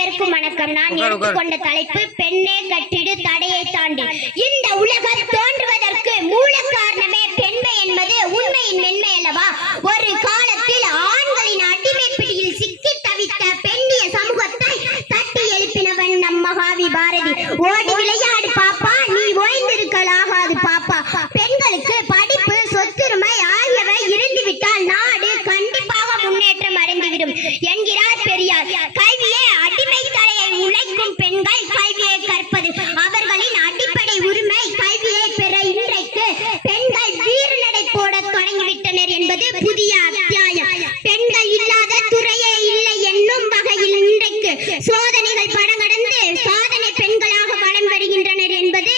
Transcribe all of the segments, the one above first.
அனைவருக்கும் வணக்கம். நான் எடுத்துக்கொண்ட தலைப்பு பெண்ணே கட்டிடு தடையை தாண்டி. இந்த உலகம் தோன்றுவதற்கு மூல காரணமே பெண்மை என்பது உண்மையின் மென்மை அல்லவா? ஒரு காலத்தில் ஆண்களின் அடிமை பிடியில் சிக்கி தவித்த பெண்ணிய சமூகத்தை தட்டி எழுப்பினவன் நம் மகாவி பாரதி. ஓடி விளையாடு பாப்பா, நீ ஓய்ந்திருக்கலாகாது பாப்பா. பெண்களுக்கு படிப்பு, சொத்துரிமை ஆகியவை இருந்துவிட்டால் நாடு கண்டிப்பாக முன்னேற்றம் அடைந்துவிடும் என்கிறார் பெரியார். கல்வியே அடிமை தலையை உழைக்கும் பெண்கள் கல்வியை கற்பது அவர்களின் அடிப்படை உரிமை. கல்வியை பெற இன்றைக்கு பெண்கள் வீரநடை போட தொடங்கிவிட்டனர் என்பது புதிய அத்தியாயம். பெண்கள் இல்லாத துறையே இல்லை என்னும் வகையில் இன்றைக்கு சோதனைகள் படங்கடந்து சாதனை பெண்களாக வலம் வருகின்றனர் என்பது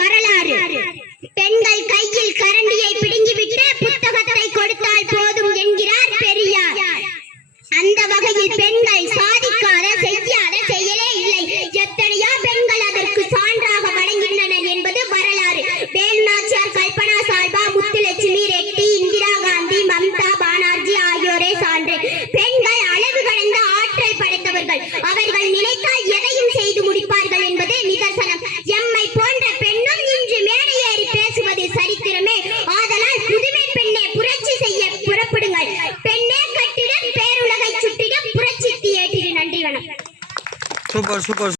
வரலாறு. பெண்கள் கையில் கரண்டியை பிடுங்கிவிட்டு புத்தகத்தை கொடுத்தால் போதும் என்கிறார் பெரியார். அந்த வகையில் பெண்கள் சாதிக்காத செய்யாத செயலே இல்லை. எத்தனையோ பெண்கள் அதற்கு சான்றாக வழங்கின்றனர் என்பது வரலாறு. வேலுநாச்சியார், கல்பனா சால்பா, முத்துலட்சுமி ரெட்டி, இந்திரா காந்தி, மம்தா பானர்ஜி ஆகியோரே சான்று. பெண்கள் அளவு கடந்த ஆற்றல் படைத்தவர்கள். அவர்கள் நினைத்தால் எதையும் செய்து முடிப்பார்கள் என்பது நிதர்சனம். எம்மை போன்ற பெண்ணும் இன்று மேடை ஏறி பேசுவது சரித்திரமே. ஆதலால் புதுமை பெண்ணே புரட்சி செய்ய புறப்படுங்கள். பெண்ணே கட்டிடம் பேருலகை சுட்டிடம் புரட்சி தியேட்டர். நன்றி, வணக்கம். சூப்பர்.